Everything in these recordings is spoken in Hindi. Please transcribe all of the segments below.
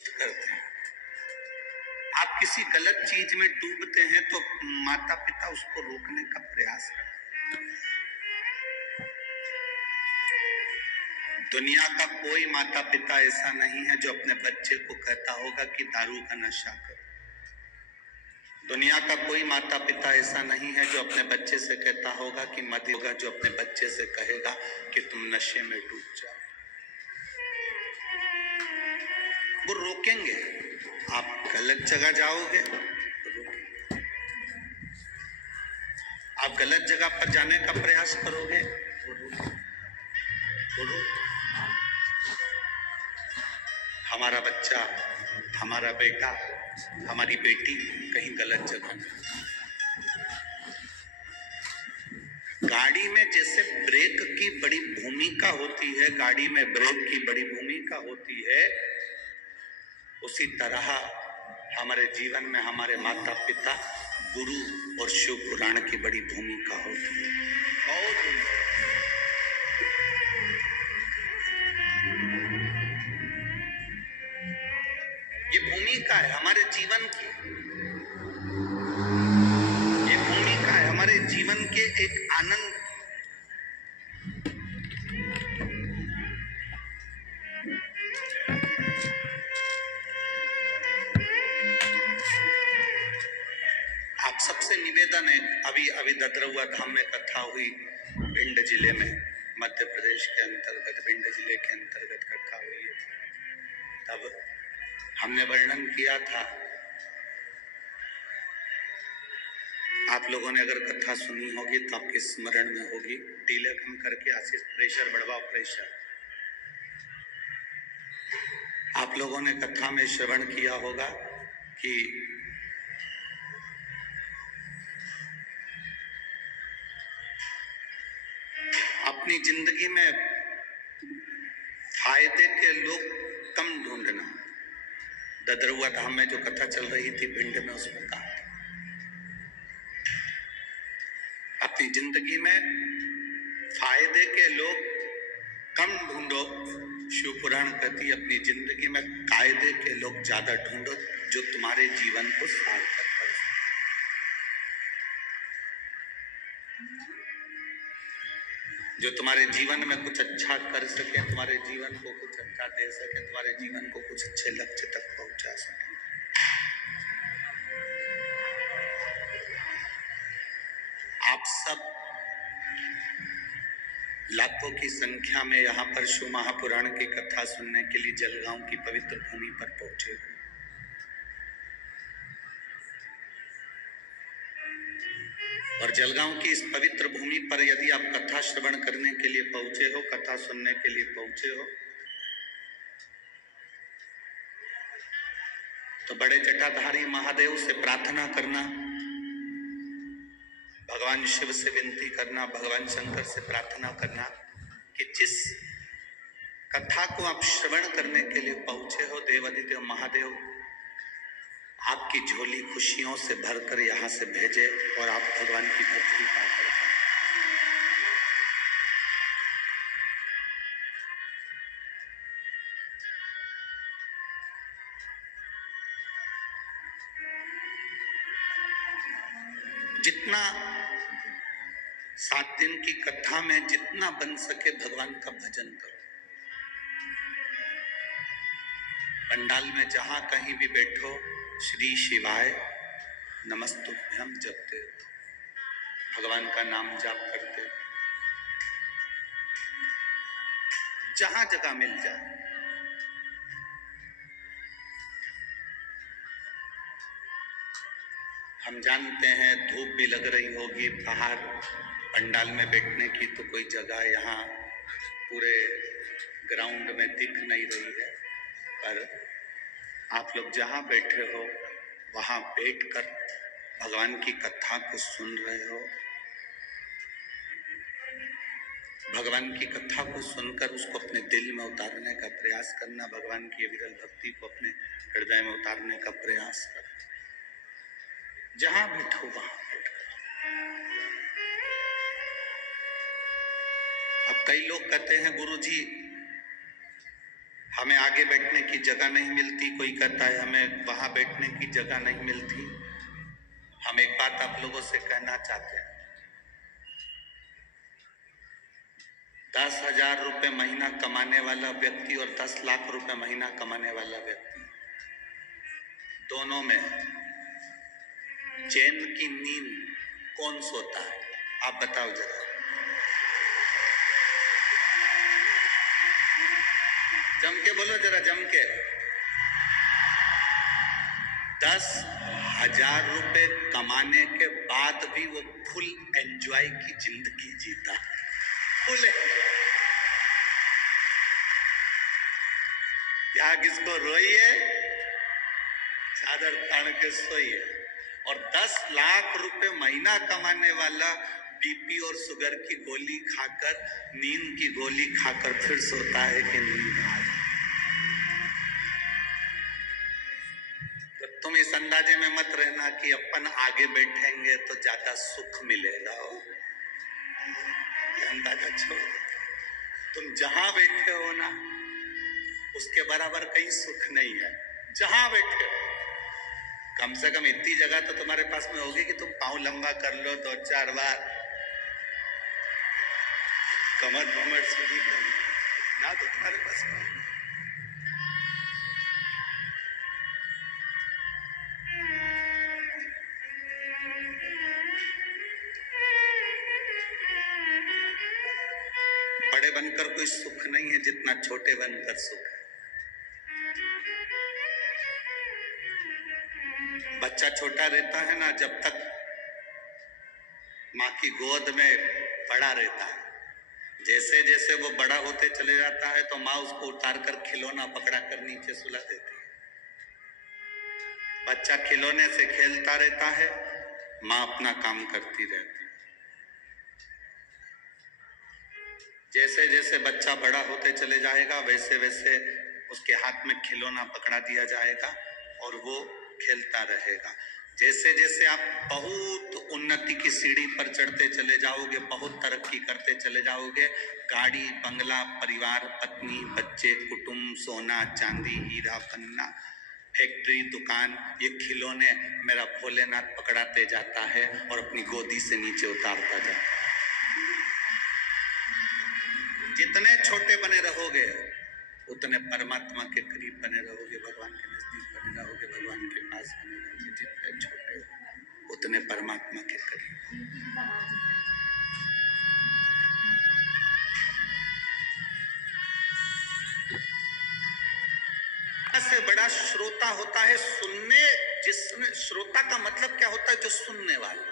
करते हैं। आप किसी गलत चीज में डूबते हैं तो माता पिता उसको रोकने का प्रयास करते हैं। दुनिया का कोई माता पिता ऐसा नहीं है जो अपने बच्चे को कहता होगा कि दारू का नशा करो। दुनिया का कोई माता पिता ऐसा नहीं है जो अपने बच्चे से कहता होगा कि मत होगा, जो अपने बच्चे से कहेगा कि तुम नशे में डूब जाओ। वो रोकेंगे, आप गलत जगह जाओगे तो रोकेंगे, आप गलत जगह पर जाने का प्रयास करोगे वो रोकेंगे। हमारा बच्चा, हमारा बेटा, हमारी बेटी कहीं गलत जगह नहीं। गाड़ी में जैसे ब्रेक की बड़ी भूमिका होती है, गाड़ी में ब्रेक की बड़ी भूमिका होती है, उसी तरह हमारे जीवन में हमारे माता पिता, गुरु और शिव पुराण की बड़ी भूमिका होती है। बहुत ये भूमिका है हमारे जीवन की, ये भूमिका है हमारे जीवन के एक आनंद। आप सबसे निवेदन है, अभी ददरुआ धाम में कथा हुई, भिंड जिले में, मध्य प्रदेश के अंतर्गत भिंड जिले के अंतर्गत कथा हुई है। तब हमने वर्णन किया था, आप लोगों ने अगर कथा सुनी होगी तो आपके स्मरण में होगी, टीले कम करके आशीष प्रेशर बढ़वाओ प्रेशर। आप लोगों ने कथा में श्रवण किया होगा कि अपनी जिंदगी में फायदे के लोग कम ढूंढना। ददरुआ धाम में जो कथा चल रही थी भिंड में, उसमें कहा था अपनी जिंदगी में फायदे के लोग कम ढूंढो। शिव पुराण कहती अपनी जिंदगी में कायदे के लोग ज्यादा ढूंढो, जो तुम्हारे जीवन को सार्थक कर सके। जो तुम्हारे जीवन में कुछ अच्छा कर सके, तुम्हारे जीवन को कुछ अच्छा दे सके, तुम्हारे जीवन को कुछ अच्छे लक्ष्य तक पहुंचा सके। आप सब लाखों की संख्या में यहाँ पर शिव महापुराण की कथा सुनने के लिए जलगांव की पवित्र भूमि पर पहुंचे हो। और जलगांव की इस पवित्र भूमि पर यदि आप कथा श्रवण करने के लिए पहुंचे हो, कथा सुनने के लिए पहुंचे हो, तो बड़े जटाधारी महादेव से प्रार्थना करना, भगवान शिव से विनती करना, भगवान शंकर से प्रार्थना करना कि जिस कथा को आप श्रवण करने के लिए पहुंचे हो, देवादिदेव महादेव आपकी झोली खुशियों से भरकर यहां से भेजे और आप भगवान की भक्ति पाकर जाए। जितना 7 दिन की कथा में जितना बन सके भगवान का भजन करो। पंडाल में जहां कहीं भी बैठो, श्री शिवाय नमस्तुभ्यम जपते हो, भगवान का नाम जाप करते हो, जहां जगह मिल जाए। हम जानते हैं धूप भी लग रही होगी बाहर, पंडाल में बैठने की तो कोई जगह यहाँ पूरे ग्राउंड में दिख नहीं रही है, पर आप लोग जहाँ बैठे हो वहाँ बैठकर भगवान की कथा को सुन रहे हो। भगवान की कथा को सुनकर उसको अपने दिल में उतारने का प्रयास करना, भगवान की विरल भक्ति को अपने हृदय में उतारने का प्रयास करना। जहां बैठो वहां बैठकर। अब कई लोग कहते हैं गुरुजी हमें आगे बैठने की जगह नहीं मिलती, कोई कहता है हमें वहां बैठने की जगह नहीं मिलती। हम एक बात आप लोगों से कहना चाहते हैं, 10,000 रुपए महीना कमाने वाला व्यक्ति और 10 लाख रुपए महीना कमाने वाला व्यक्ति, दोनों में चैन की नींद कौन सोता है? आप बताओ जरा। जम के बोलो जरा, जम के। 10,000 रुपए कमाने के बाद भी वो फुल एंजॉय की जिंदगी जीता है, फुल एंजॉय। यहाँ किसको रोइए, चादर तान के सोइए। और 10 लाख रुपए महीना कमाने वाला बीपी और शुगर की गोली खाकर, नींद की गोली खाकर फिर सोता है कि नींद आ जाए। तो तुम इस अंदाजे में मत रहना कि अपन आगे बैठेंगे तो ज्यादा सुख मिलेगा। अंदाजा छोड़, तुम जहां बैठे हो ना उसके बराबर कहीं सुख नहीं है। जहां बैठे हो कम से कम इतनी जगह तो तुम्हारे पास में होगी कि तुम पांव लंबा कर लो 2-4 बार, कमर कमर सीधी कर लो ना, तो तुम्हारे पास में। बड़े बनकर कोई सुख नहीं है जितना छोटे बनकर सुख है। बच्चा छोटा रहता है ना, जब तक माँ की गोद में बड़ा रहता है, जैसे जैसे वो बड़ा होते चले जाता है तो माँ उसको उतार कर खिलौना पकड़ा कर नीचे सुला देती है। बच्चा खिलौने से खेलता रहता है, माँ अपना काम करती रहती है। जैसे जैसे बच्चा बड़ा होते चले जाएगा वैसे वैसे उसके हाथ में खिलौना पकड़ा दिया जाएगा और वो खेलता रहेगा। जैसे जैसे आप बहुत उन्नति की सीढ़ी पर चढ़ते चले जाओगे, बहुत तरक्की करते चले जाओगे, गाड़ी बंगला, परिवार, पत्नी, बच्चे, कुटुंब, सोना चांदी, हीरा पन्ना, फैक्ट्री, दुकान, ये खिलौने मेरा भोलेनाथ पकड़ाते जाता है और अपनी गोदी से नीचे उतारता जाता है। जितने छोटे बने रहोगे उतने परमात्मा के करीब बने रहोगे, भगवान के नजदीक बने रहोगे, भगवान के पास बने रहोगे। जितने छोटे हो उतने परमात्मा के करीब। से बड़ा श्रोता होता है सुनने, जिसने, श्रोता का मतलब क्या होता है? जो सुनने वाला।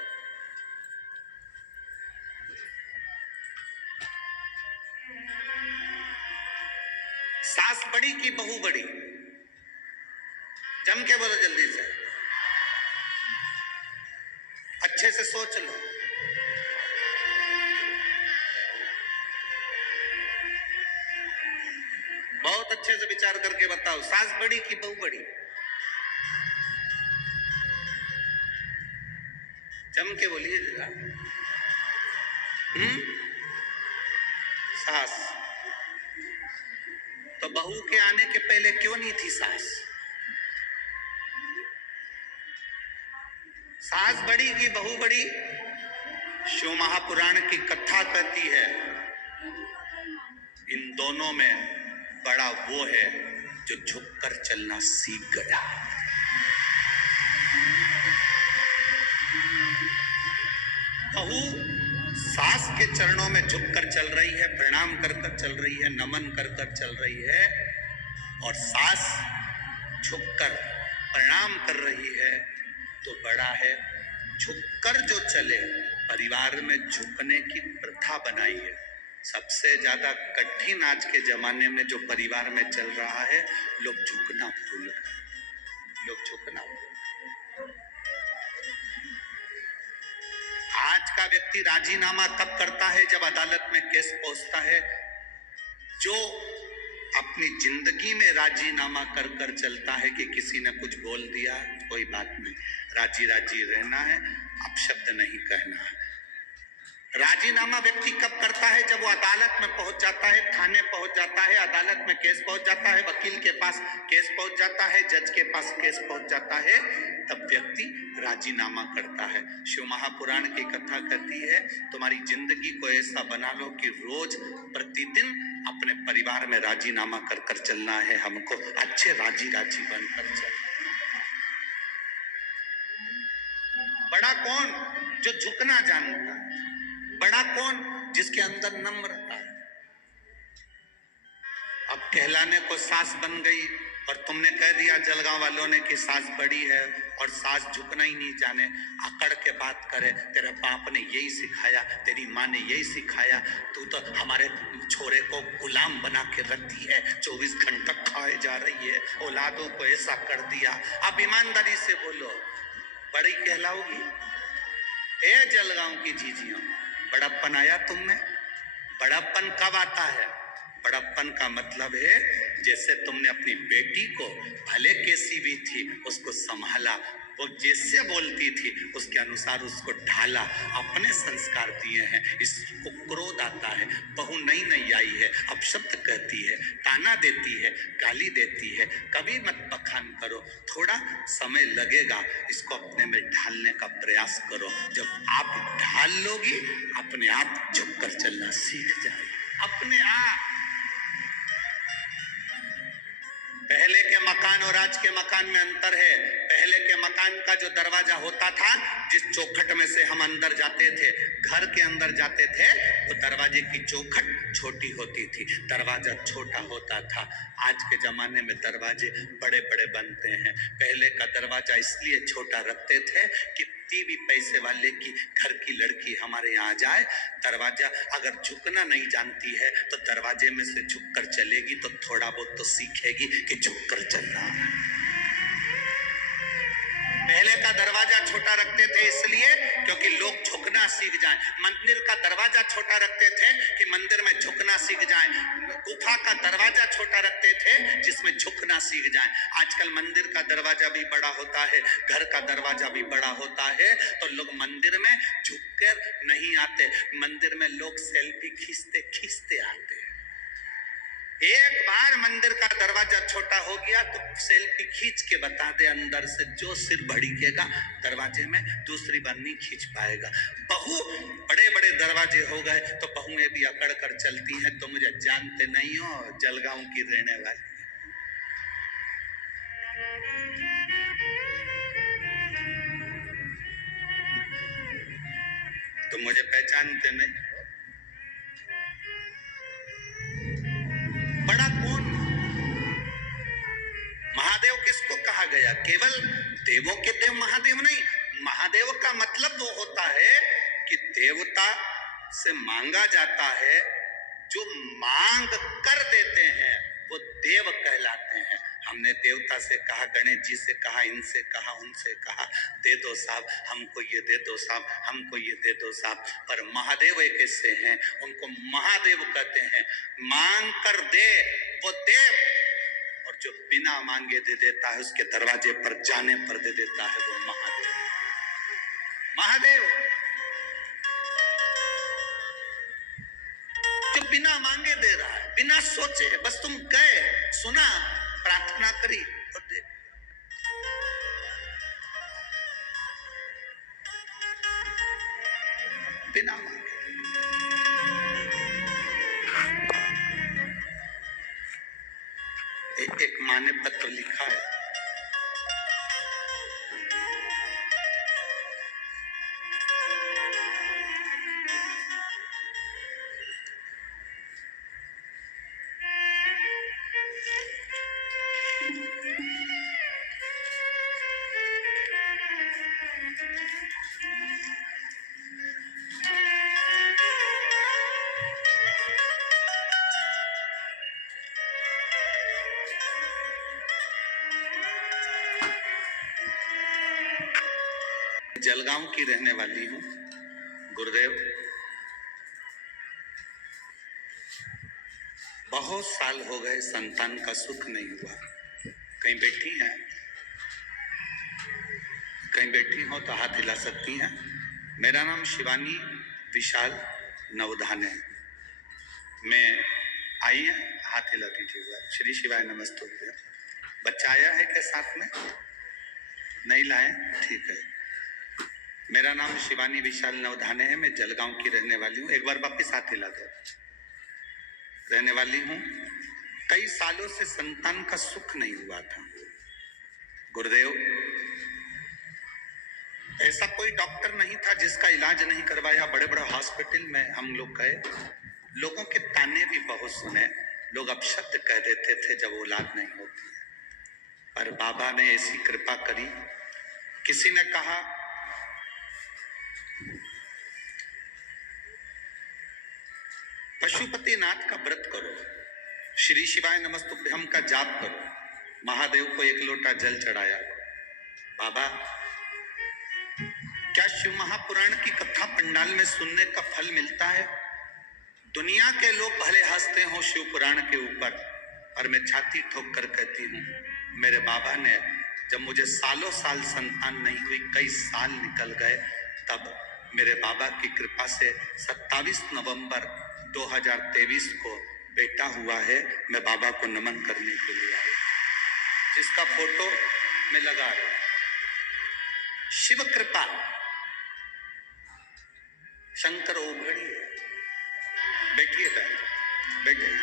सास बड़ी की बहू बड़ी, जम के बोलो जल्दी से, अच्छे से सोच लो। बहुत अच्छे से विचार करके बताओ, सास बड़ी की बहू बड़ी? जम के बोलिए जरा। सास। तो बहू के आने के पहले क्यों नहीं थी सास? सास बड़ी की बहू बड़ी, शिव महापुराण की कथा कहती है इन दोनों में बड़ा वो है जो झुककर चलना सीख गया। बहू सास के चरणों में झुककर चल रही है, प्रणाम कर कर चल रही है, नमन कर कर चल रही है, और सास झुककर प्रणाम कर रही है तो बड़ा है। झुककर जो चले, परिवार में झुकने की प्रथा बनाई है। सबसे ज्यादा कठिन आज के जमाने में जो परिवार में चल रहा है, लोग झुकना भूल गए, लोग झुकना भूल गए। आज का व्यक्ति राजीनामा तब करता है जब अदालत में केस पहुंचता है। जो अपनी जिंदगी में राजीनामा कर कर चलता है कि किसी ने कुछ बोल दिया, कोई बात नहीं, राजी राजी रहना है, अपशब्द नहीं कहना है। राजीनामा व्यक्ति कब करता है? जब वो अदालत में पहुंच जाता है, थाने पहुंच जाता है, अदालत में केस पहुंच जाता है, वकील के पास केस पहुंच जाता है, जज के पास केस पहुंच जाता है, तब व्यक्ति राजीनामा करता है। शिव महापुराण की कथा कहती है, तुम्हारी जिंदगी को ऐसा बना लो कि रोज प्रतिदिन अपने परिवार में राजीनामा कर कर चलना है, हमको अच्छे राजी राजी बनकर चलना। बड़ा कौन? जो झुकना जानता है। बड़ा कौन? जिसके अंदर नम्रता है। अब कहलाने को सास बन गई और तुमने कह दिया जलगांव वालों ने कि सास बड़ी है और सास झुकना ही नहीं जाने, अकड़ के बात करे, तेरे बाप ने यही सिखाया, तेरी माँ ने यही सिखाया, तू तो हमारे छोरे को गुलाम बना के रखती है, 24 घंटा खाए जा रही है, औलादों को ऐसा कर दिया। अब ईमानदारी से बोलो, बड़ी कहलाओगी? ए जलगांव की जीजियों, बड़प्पन आया तुम में? बड़प्पन कब आता है? बड़प्पन का मतलब है जैसे तुमने अपनी बेटी को, भले कैसी भी थी, उसको संभाला, वो जैसे बोलती थी उसके अनुसार उसको ढाला, अपने संस्कार दिए हैं। इसको क्रोध आता है, बहू नई नई आई है, अपशब्द कहती है, ताना देती है, गाली देती है, कभी मत बखान करो, थोड़ा समय लगेगा, इसको अपने में ढालने का प्रयास करो। जब आप ढाल लोगी, अपने आप झुककर चलना सीख जाएगी, अपने आप। पहले के मकान और आज के मकान में अंतर है। पहले के मकान का जो दरवाजा होता था, जिस चौखट में से हम अंदर जाते थे, घर के अंदर जाते थे, वो दरवाजे की चौखट छोटी होती थी, दरवाजा छोटा होता था। आज के जमाने में दरवाजे बड़े बड़े बनते हैं। पहले का दरवाजा इसलिए छोटा रखते थे कि भी पैसे वाले की घर की लड़की हमारे यहाँ जाए, दरवाजा अगर झुकना नहीं जानती है तो दरवाजे में से झुककर चलेगी तो थोड़ा बहुत तो सीखेगी कि झुककर चलना। पहले का दरवाजा छोटा रखते थे इसलिए क्योंकि लोग झुकना सीख जाएं। मंदिर का दरवाजा छोटा रखते थे कि मंदिर में झुकना सीख जाएं। गुफा का दरवाजा छोटा रखते थे जिसमें झुकना सीख जाएं। आजकल मंदिर का दरवाजा भी बड़ा होता है, घर का दरवाजा भी बड़ा होता है, तो लोग मंदिर में झुककर नहीं आते, मंदिर में लोग सेल्फी खींचते खींचते आते हैं। एक बार मंदिर का दरवाजा छोटा हो गया तो सेल्फी खींच के बता दे अंदर से, जो सिर भड़केगा दरवाजे में दूसरी बार नहीं खींच पाएगा। बहू बड़े बड़े दरवाजे हो गए तो बहुएं भी अकड़ कर चलती हैं, तो मुझे जानते नहीं हो, जलगांव की रहने वाली, तो मुझे पहचानते नहीं। बड़ा कौन? महादेव किसको कहा गया? केवल देवों के देव महादेव नहीं। महादेव का मतलब वो होता है कि देवता से मांगा जाता है, जो मांग कर देते हैं वो देव कहलाते हैं। हमने देवता से कहा, गणेश जी से कहा, इनसे कहा, उनसे कहा, दे दो साहब, हमको ये दे दो साहब, हमको ये दे दो साहब, पर महादेव एक ऐसे हैं, उनको महादेव कहते हैं। मांग कर दे वो देव, और जो बिना मांगे दे देता है, उसके दरवाजे पर जाने पर दे देता है, वो महादेव। महादेव जो बिना मांगे दे रहा है, बिना सोचे, बस तुम गए, सुना, प्रार्थना करी और दे। बिना मांगे। एक माँ ने पत्र लिखा है, जलगांव की रहने वाली हूं। गुरुदेव, बहुत साल हो गए संतान का सुख नहीं हुआ। कहीं बैठी हैं? कहीं बैठी हो तो हाथ हिला सकती हैं। मेरा नाम शिवानी विशाल नवधाने में आई है, हाथ हिला दीजिएगा। श्री शिवाय नमस्तुभ्यम। बच्चा आया है क्या साथ में? नहीं लाए? ठीक है। मेरा नाम शिवानी विशाल नवधाने है, मैं जलगांव की रहने वाली हूँ। एक बार वापिस हाथ हिला दो। रहने वाली हूँ। कई सालों से संतान का सुख नहीं हुआ था। गुरुदेव, ऐसा कोई डॉक्टर नहीं था जिसका इलाज नहीं करवाया। बड़े बड़े हॉस्पिटल में हम लोग गए, लोगों के ताने भी बहुत सुने। लोग अपशब्द कह देते थे जब औलाद नहीं होती है, पर बाबा ने ऐसी कृपा करी। किसी ने कहा पशुपतिनाथ का व्रत करो, श्री शिवाय नमस्तुभ्यम का जाप करो, महादेव को एक लोटा जल चढ़ाया करो। बाबा, क्या शिव महापुराण की कथा पंडाल में सुनने का फल मिलता है? दुनिया के लोग भले हंसते हो शिव पुराण के ऊपर, पर मैं छाती ठोक कर कहती हूँ, मेरे बाबा ने जब मुझे सालों साल संतान नहीं हुई, कई साल निकल गए, तब मेरे बाबा की कृपा से 27 नवंबर 2023 को बेटा हुआ है। मैं बाबा को नमन करने के लिए आई, जिसका फोटो मैं लगा रहा हूं। शिव कृपा, शंकर ओघड़ी है। बैठिए बहन, बैठे।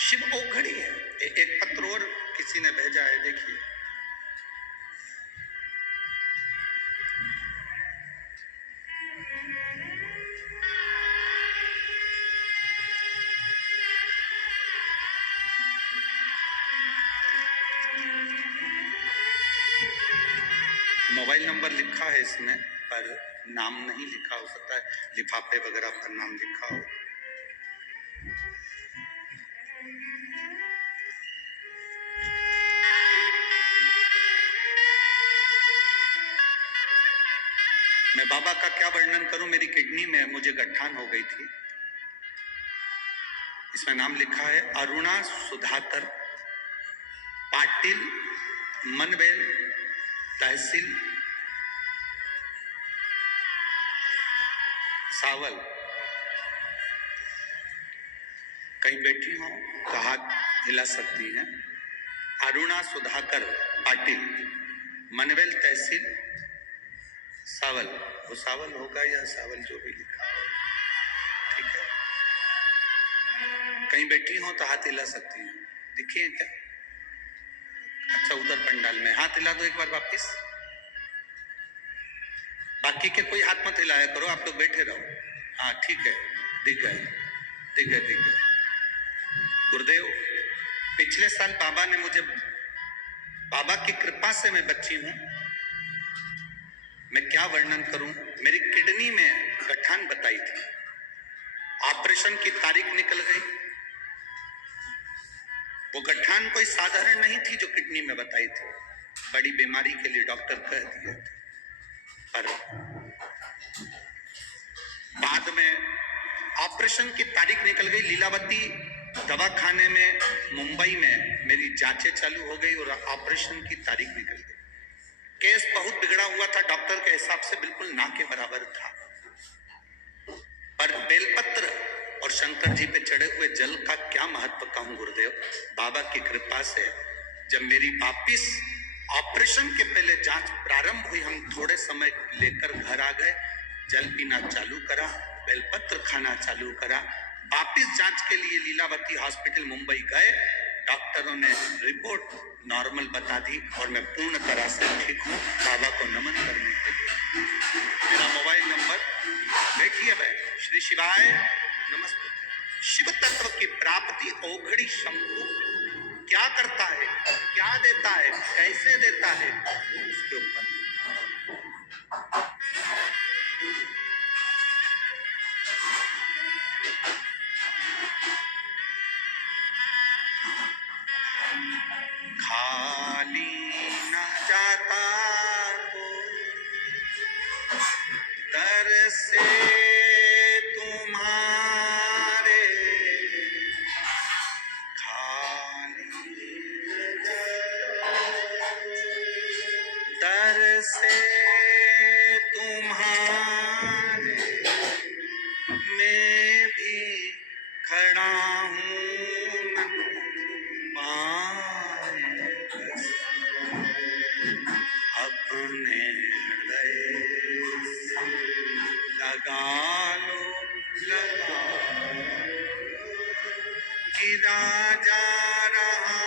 शिव ओघड़ी है। एक पत्र और किसी ने भेजा है, देखिए। मोबाइल नंबर लिखा है इसमें, पर नाम नहीं लिखा। हो सकता है लिफाफे वगैरह पर नाम लिखा हो। मैं बाबा का क्या वर्णन करूं। मेरी किडनी में मुझे गठान हो गई थी। इसमें नाम लिखा है अरुणा सुधाकर पाटिल, मनवेल, तहसील सावल। कहीं बैठी हो तो हाथ हिला सकती हैं। अरुणा सुधाकर पाटिल, मनवेल, तहसील सावल। वो सावल होगा या सावल, जो भी लिखा हो, ठीक है। कहीं बैठी हो तो हाथ हिला सकती हैं। दिखिए क्या? अच्छा, उधर पंडाल में हाथ हिला दो एक बार वापिस। बाकी के कोई हाथ मत हिलाया करो, आप लोग बैठे रहो। हाँ ठीक है, दिख गए, दिख गए, दिख गए। गुरुदेव, पिछले साल बाबा ने मुझे, बाबा की कृपा से मैं बच्ची हूं। मैं क्या वर्णन करूं। मेरी किडनी में गठान बताई थी, ऑपरेशन की तारीख निकल गई। वो गठान कोई साधारण नहीं थी जो किडनी में बताई थी, बड़ी बीमारी के लिए डॉक्टर कह दिए थे। पर बाद में ऑपरेशन की तारीख निकल गई। लीलावती दवाखाने में मुंबई में मेरी जांचें चालू हो गई और ऑपरेशन की तारीख निकल गई। केस बहुत बिगड़ा हुआ था, डॉक्टर के हिसाब से बिल्कुल ना के बराबर था। पर बेलपत्र और शंकर जी पे चढ़े हुए जल का क्या महत्व कहूं गुरुदेव। बाबा की कृपा से जब मेरी वापिस ऑपरेशन के पहले जांच प्रारंभ हुई, हम थोड़े समय लेकर घर आ गए, जल पीना चालू करा, बेलपत्र खाना चालू करा। वापिस जांच के लिए लीलावती हॉस्पिटल मुंबई गए, डॉक्टरों ने रिपोर्ट नॉर्मल बता दी और मैं पूर्ण तरह से ठीक हूँ। बाबा को नमन करने के लिए मेरा मोबाइल नंबर, बैठिए बहन। श्री शिवाय नमस्ते। शिव तत्व की प्राप्ति ओघड़ी शंभु क्या करता है, क्या देता है, कैसे देता है, उसके ऊपर खाली न जाता तो दर से तुम्हारे, खाली न जाता दर से तुम्हारे, गालो लगा गिरा जा रहा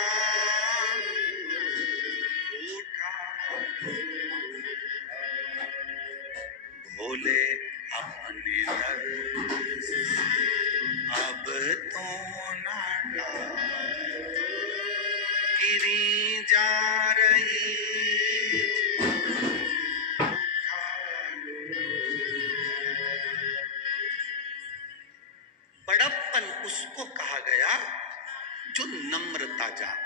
उठा भोले अपने दर अब तो नाटा गिरी जा रही बड़प्पन उसको कहा गया जो नम्रता जान।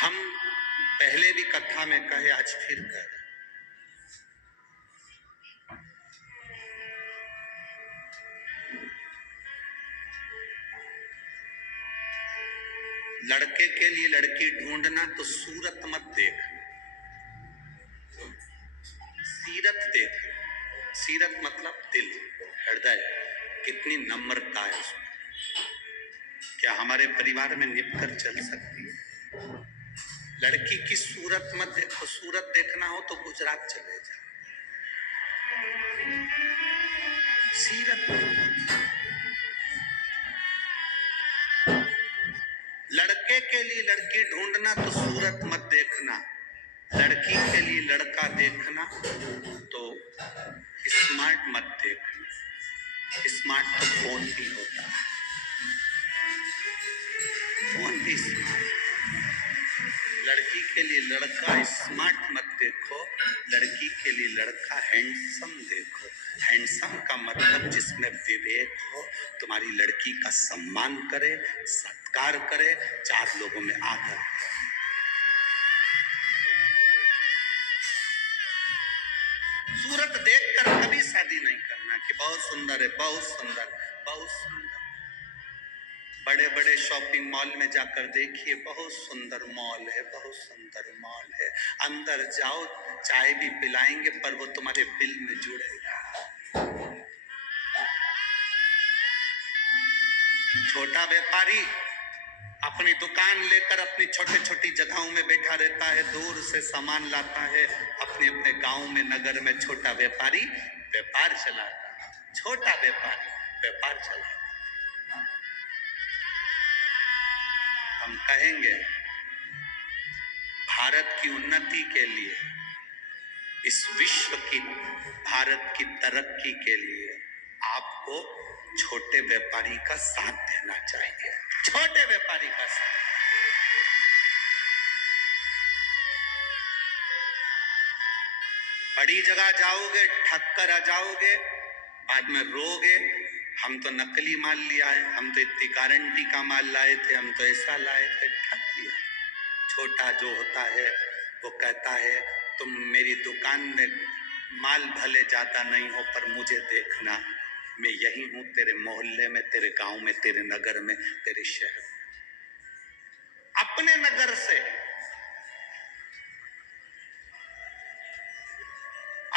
हम पहले भी कथा में कहे, आज फिर कह रहे, लड़के के लिए लड़की ढूंढना तो सूरत मत देख, सीरत देख। सीरत मतलब दिल, हृदय, कितनी नम्रता है उसमें। क्या हमारे परिवार में निभ कर चल सकती है? लड़की की सूरत मत देखो, सूरत देखना हो तो गुजरात चले जाओ। सीरत, लड़के के लिए लड़की ढूंढना तो सूरत मत देखना, लड़की के लिए लड़का देखना तो स्मार्ट मत देखना। स्मार्ट तो फोन भी होता है, फोन भी स्मार्ट। लड़की के लिए लड़का स्मार्ट मत देखो, लड़की के लिए लड़का हैंडसम देखो। हैंडसम का मतलब जिसमें विवेक हो, तुम्हारी लड़की का सम्मान करे, सत्कार करे, चार लोगों में आदर। सूरत देखकर कभी शादी नहीं करना कि बहुत सुंदर है, बहुत सुंदर, बहुत सुंदर। बड़े बड़े शॉपिंग मॉल में जाकर देखिए, बहुत सुंदर मॉल है, बहुत सुंदर मॉल है। अंदर जाओ, चाय भी पिलाएंगे पर वो तुम्हारे बिल में जुड़ेगा। छोटा व्यापारी अपनी दुकान लेकर अपनी छोटी छोटी जगहों में बैठा रहता है, दूर से सामान लाता है अपने अपने गांव में, नगर में। छोटा व्यापारी व्यापार चलाता है, छोटा व्यापारी व्यापार चलाता है। हम कहेंगे भारत की उन्नति के लिए, इस विश्व की, भारत की तरक्की के लिए आपको छोटे व्यापारी का साथ देना चाहिए। छोटे व्यापारी का साथ। बड़ी जगह जाओगे, ठग कर आ जाओगे, बाद में रोगे हम तो नकली माल लिया है, हम तो इतनी गारंटी का माल लाए थे, हम तो ऐसा लाए थे, ठग लिया। छोटा जो होता है वो कहता है तुम मेरी दुकान में माल भले ज्यादा नहीं हो पर मुझे देखना, मैं यही हूं तेरे मोहल्ले में, तेरे गांव में, तेरे नगर में, तेरे शहर में। अपने नगर से,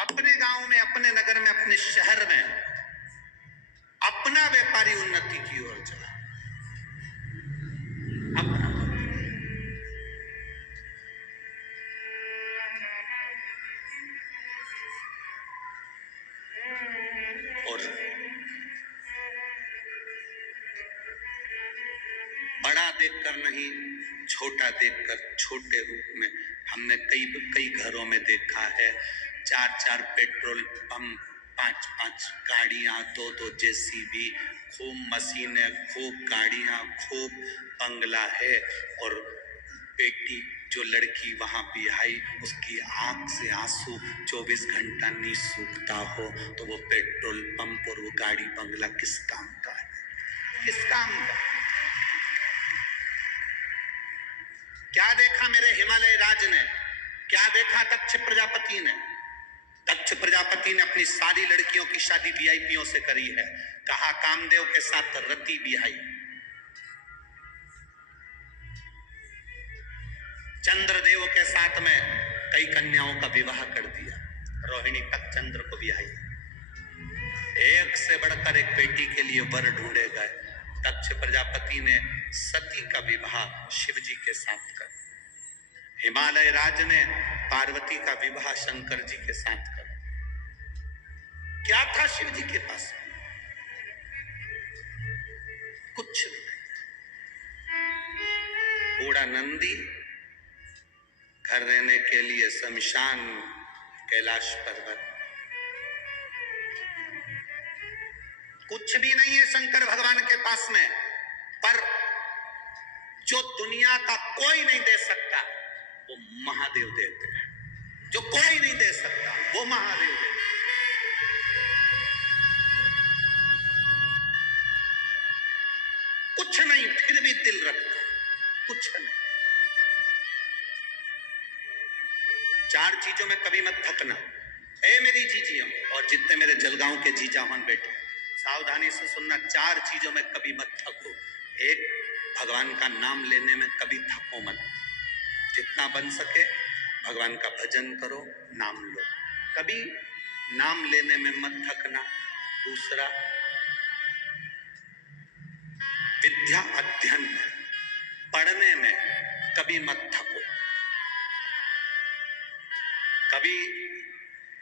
अपने गांव में, अपने नगर में, अपने शहर में अपना व्यापारी उन्नति की ओर चला। अपना। और बड़ा देखकर नहीं, छोटा देखकर, छोटे रूप में। हमने कई घरों में देखा है, 4 पेट्रोल पंप, 5 गाड़ियां, 2 जेसीबी, खूब मशीनें, खूब गाड़ियां, खूब बंगला है। और बेटी जो लड़की वहां भी आई, उसकी आंख से आंसू 24 घंटा नहीं सूखता हो तो वो पेट्रोल पंप और वो गाड़ी बंगला किस काम का है? किस काम का? क्या देखा मेरे हिमालय राज ने? क्या देखा दक्ष प्रजापति ने? दक्ष प्रजापति ने अपनी सारी लड़कियों की शादी वीआईपीओ से करी है। कहा कामदेव के साथ रति बिहाई, चंद्रदेव के साथ में कई कन्याओं का विवाह कर दिया, रोहिणी तक चंद्र को बिहाई। एक से बढ़कर एक बेटी के लिए वर ढूंढे गए। दक्ष दक्ष प्रजापति ने सती का विवाह शिव जी के साथ कर, हिमालय राज ने पार्वती का विवाह शंकर जी के साथ कर। क्या था शिव जी के पास? कुछ नहीं। बूढ़ा नंदी, घर रहने के लिए शमशान, कैलाश पर्वत, कुछ भी नहीं है शंकर भगवान के पास में। पर जो दुनिया का कोई नहीं दे सकता वो महादेव देते हैं। जो कोई नहीं दे सकता वो महादेव देते हैं। कुछ नहीं फिर भी दिल रखता, कुछ नहीं। 4 चीजों में कभी मत थकना। ए मेरी जीजियों और जितने मेरे जलगांव के जीजावन बैठे, सावधानी से सुनना। 4 चीजों में कभी मत थको। 1, भगवान का नाम लेने में कभी थको मत। जितना बन सके भगवान का भजन करो, नाम लो, कभी नाम लेने में मत थकना। दूसरा, विद्या अध्ययन में, पढ़ने में कभी मत थको। कभी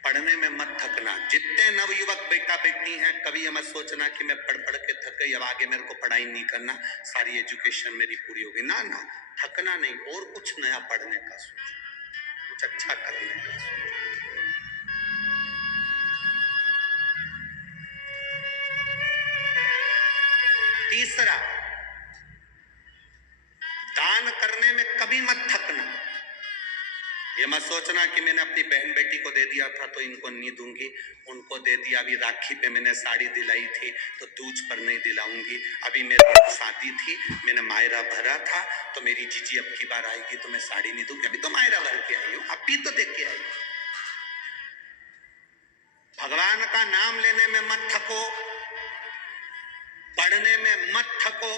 पढ़ने में मत थकना। जितने नवयुवक बेटा बेटी हैं, कभी ये मत सोचना कि मैं पढ़ पढ़ के थक गई, अब आगे मेरे को पढ़ाई नहीं करना, सारी एजुकेशन मेरी पूरी हो गई। ना ना, थकना नहीं। और कुछ नया पढ़ने का सोचो, कुछ अच्छा करने का सोचो। तीसरा, दान करने में कभी मत थकना। ये मत सोचना कि मैंने अपनी बहन बेटी को दे दिया था तो इनको नहीं दूंगी, उनको दे दिया, अभी राखी पे मैंने साड़ी दिलाई थी तो दूज पर नहीं दिलाऊंगी, अभी मेरी शादी थी मैंने मायरा भरा था तो मेरी जीजी अब की बार आएगी तो मैं साड़ी नहीं दूंगी, अभी तो मायरा भर के आई हूं, अभी तो देख के आई। भगवान का नाम लेने में मत थको, पढ़ने में मत थको,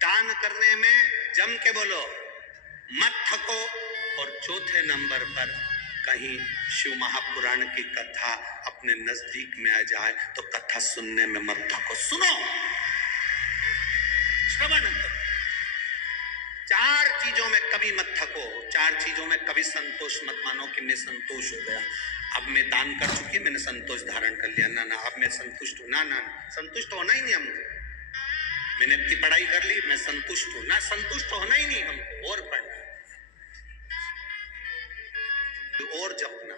दान करने में जम के बोलो मत थको। और चौथे नंबर पर कहीं शिव महापुराण की कथा अपने नजदीक में आ जाए तो कथा सुनने में मत थको, सुनो, श्रवण करो। 4 चीजों में कभी मत थको। 4 चीजों में कभी संतोष मत मानो कि मैं संतोष हो गया, अब मैं दान कर चुकी, मैंने संतोष धारण कर लिया। ना ना, अब मैं संतुष्ट हूं। ना ना, संतुष्ट होना ही नहीं हमको। मैंने इतनी पढ़ाई कर ली, मैं संतुष्ट हूं ना, संतुष्ट होना ही नहीं हमको, और पढ़ना, और जपना।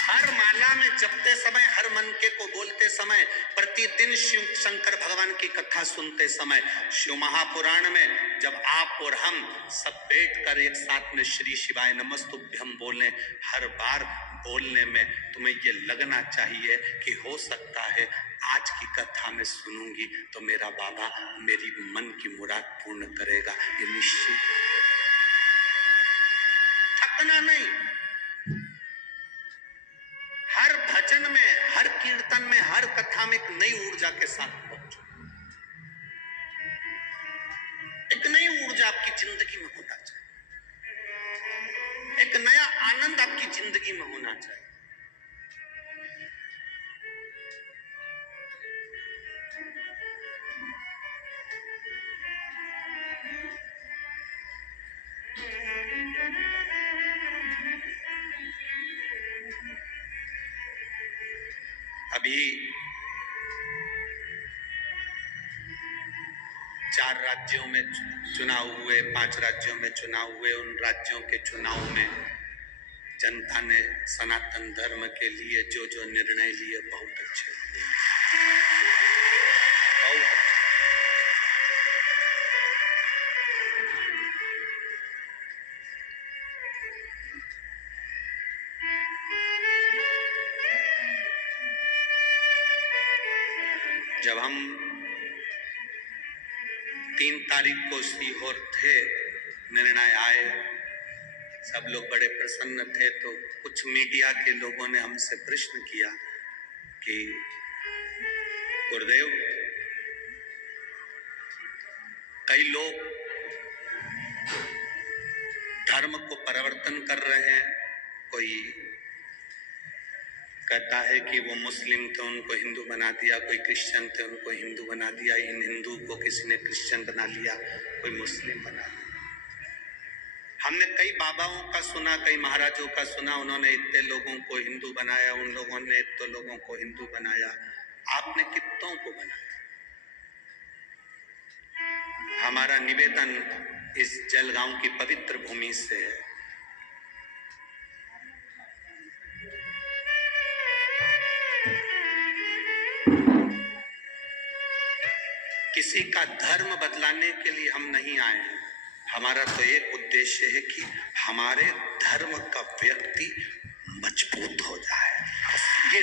हर माला में जपते समय, हर मनके को बोलते समय, प्रतिदिन शिव शंकर भगवान की कथा सुनते समय, शिव महापुराण में जब आप और हम सब बैठकर एक साथ में श्री शिवाय नमस्तुभ्यम बोलें, हर बार बोलने में तुम्हें ये लगना चाहिए कि हो सकता है आज की कथा में सुनूंगी तो मेरा बाबा मेरी मन की मुराद पूर्ण करेगा। ये निश्चित, थकना नहीं। हर भजन में, हर कीर्तन में, हर कथा में एक नई ऊर्जा के साथ पहुंचो। एक नई ऊर्जा आपकी जिंदगी में होना चाहिए, एक नया आनंद आपकी जिंदगी में होना चाहिए। अभी 4 राज्यों में चुनाव हुए, 5 राज्यों में चुनाव हुए। उन राज्यों के चुनाव में जनता ने सनातन धर्म के लिए जो जो निर्णय लिए बहुत अच्छे लिए, बहुत। जब हम 3 तारीख को सीहोर थे, निर्णय आए, सब लोग बड़े प्रसन्न थे, तो कुछ मीडिया के लोगों ने हमसे प्रश्न किया कि गुरुदेव, कई लोग धर्म को परिवर्तन कर रहे हैं, कोई कहता है कि वो मुस्लिम थे उनको हिंदू बना दिया, कोई क्रिश्चियन थे उनको हिंदू बना दिया, इन हिंदू को किसी ने क्रिश्चियन बना लिया, कोई मुस्लिम बना दिया। हमने कई बाबाओं का सुना, कई महाराजों का सुना, उन्होंने इतने लोगों को हिंदू बनाया, उन लोगों ने इतने लोगों को हिंदू बनाया। आपने कितनों को बनाया? हमारा निवेदन इस जलगांव की पवित्र भूमि से है, किसी का धर्म बदलाने के लिए हम नहीं आए हैं। हमारा तो एक उद्देश्य है कि हमारे धर्म का व्यक्ति मजबूत हो जाए। ये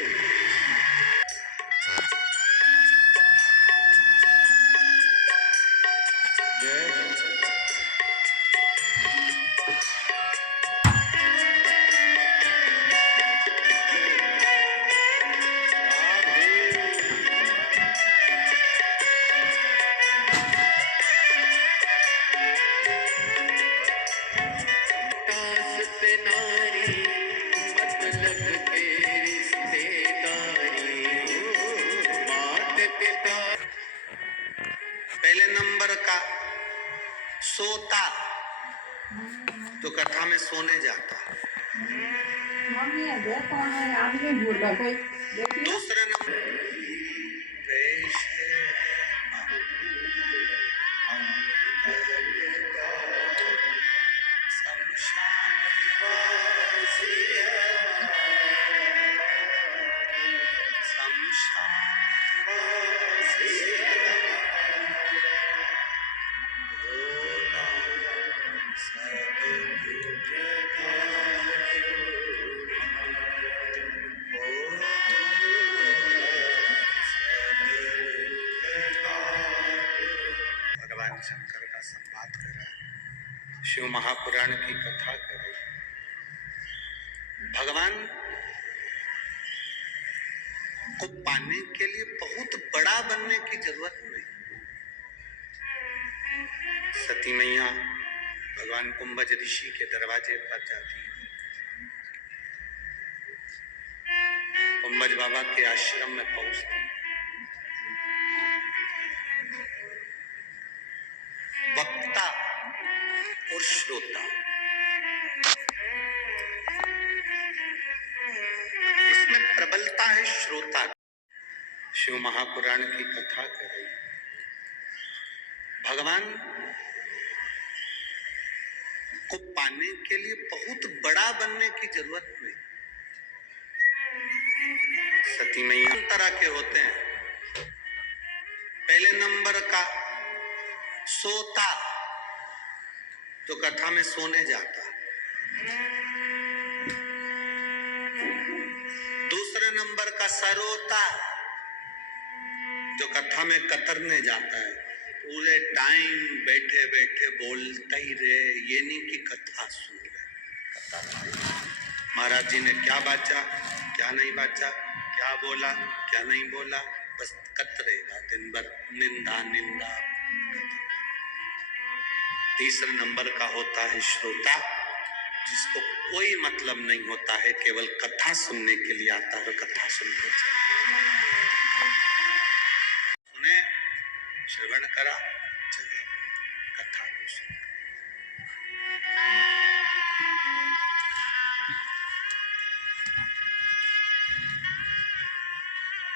पहले नंबर का सोता तो कथा में सोने जाता। दूसरे नंबर शंकर का संवाद करा, शिव महापुराण की कथा करे। भगवान को पाने के लिए बहुत बड़ा बनने की जरूरत नहीं। सती मैया भगवान कुंभज ऋषि के दरवाजे पर जाती है, कुंभज बाबा के आश्रम में पहुंचती है। वक्ता और श्रोता, इसमें प्रबलता है श्रोता। शिव महापुराण की कथा कर रही। भगवान को पाने के लिए बहुत बड़ा बनने की जरूरत नहीं। सती मैया तरह के होते हैं। पहले नंबर का सोता तो कथा में सोने जाता, दूसरे नंबर का सरोता जो कथा में कतरने जाता है। पूरे टाइम बैठे बैठे बोलता ही रहे, ये नहीं कि कथा सुन रहे। महाराज जी ने क्या बाचा, क्या नहीं बाचा, क्या बोला, क्या नहीं बोला, बस कतरेगा दिन भर, निंदा निंदा। तीसरे नंबर का होता है श्रोता, जिसको कोई मतलब नहीं होता है, केवल कथा सुनने के लिए आता है, कथा सुनकर सुने, श्रवण करा, चले कथा को सुन।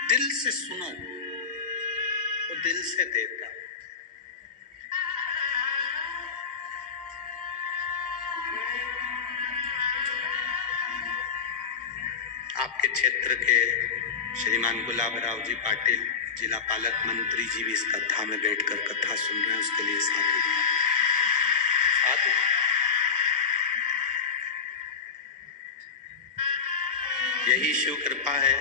दिल से सुनो, वो दिल से देता। आपके क्षेत्र के श्रीमान गुलाब राव जी पाटिल, जिला पालक मंत्री जी भी इस कथा में बैठकर कथा सुन रहे हैं, उसके लिए साधु साधु। यही शिव कृपा है।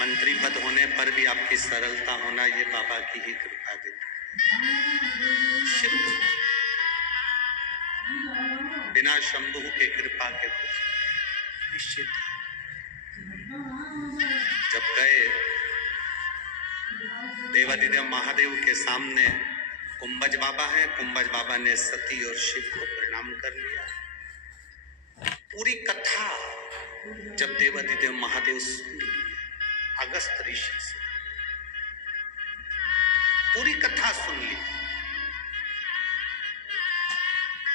मंत्री पद होने पर भी आपकी सरलता होना, ये बाबा की ही कृपा देती। शिव बिना शंभु के कृपा के कुछ निश्चित। जब गए देवादिदेव महादेव के सामने, कुंभज बाबा हैं, कुंभज बाबा ने सती और शिव को प्रणाम कर लिया। पूरी कथा जब देवाधिदेव महादेव सुन लिए अगस्त ऋषि से, पूरी कथा सुन ली,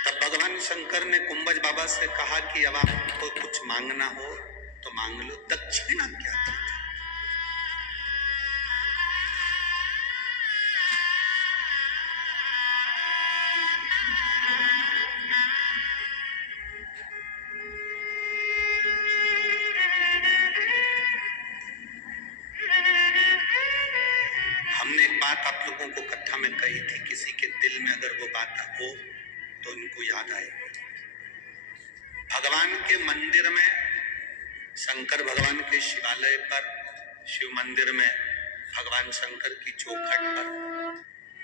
तब भगवान शंकर ने कुंभज बाबा से कहा कि अब आपको कुछ मांगना हो तो मांग लो। दक्षिणा क्या थी? हमने एक बात आप लोगों को कथा में कही थी, किसी के दिल में अगर वो बात हो तो इनको याद आएगी। भगवान के मंदिर में, शंकर भगवान के शिवालय पर, शिव मंदिर में भगवान शंकर की चौखट पर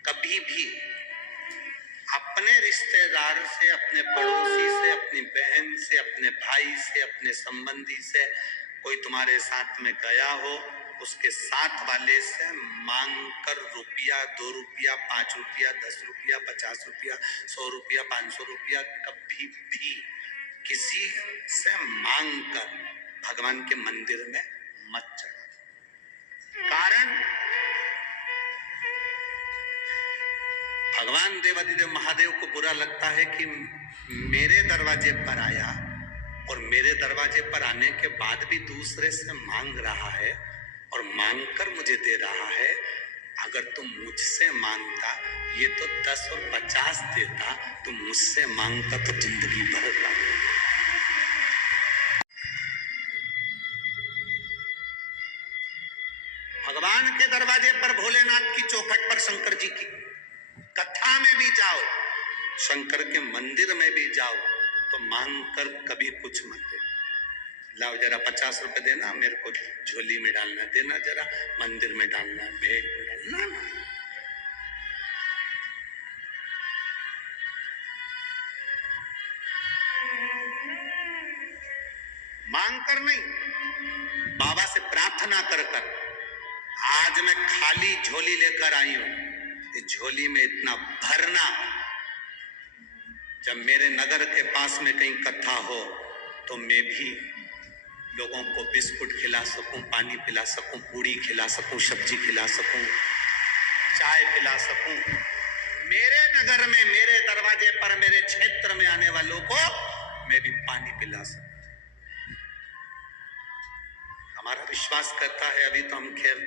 कभी भी अपने रिश्तेदार से, अपने पड़ोसी से, अपनी बहन से, अपने भाई से, अपने संबंधी से कोई तुम्हारे साथ में गया हो, उसके साथ वाले से मांग कर रुपया, 2 रुपया, 5 रुपया, 10 रुपया, 50 रुपया, 100 रुपया, 500 रुपया कभी भी किसी से मांग कर भगवान के मंदिर में मत चढ़ा। कारण भगवान देवाधिदेव महादेव को बुरा लगता है कि मेरे दरवाजे पर आया और मेरे दरवाजे पर आने के बाद भी दूसरे से मांग रहा है और मांग कर मुझे दे रहा है। अगर तुम मुझसे मांगता, ये तो 10 और 50 देता, तुम मुझसे मांगता तो जिंदगी भर पाता। भगवान के दरवाजे पर, भोलेनाथ की चौखट पर, शंकर जी की कथा में भी जाओ, शंकर के मंदिर में भी जाओ, तो मांग कर कभी कुछ मत देना। लाओ जरा 50 रुपए देना, मेरे को झोली में डालना, देना जरा मंदिर में डालना, भेंट में डालना ना। मांग कर नहीं, बाबा से प्रार्थना कर कर। आज मैं खाली झोली लेकर आई हूं, इस झोली में इतना भरना, जब मेरे नगर के पास में कहीं कथा हो तो मैं भी लोगों को बिस्कुट खिला सकूं, पानी पिला सकूं, पूड़ी खिला सकूं, सब्जी खिला सकूं, चाय पिला सकूं। मेरे नगर में, मेरे दरवाजे पर, मेरे क्षेत्र में आने वालों को मैं भी पानी पिला सकूं। हमारा विश्वास करता है, अभी तो हम खैर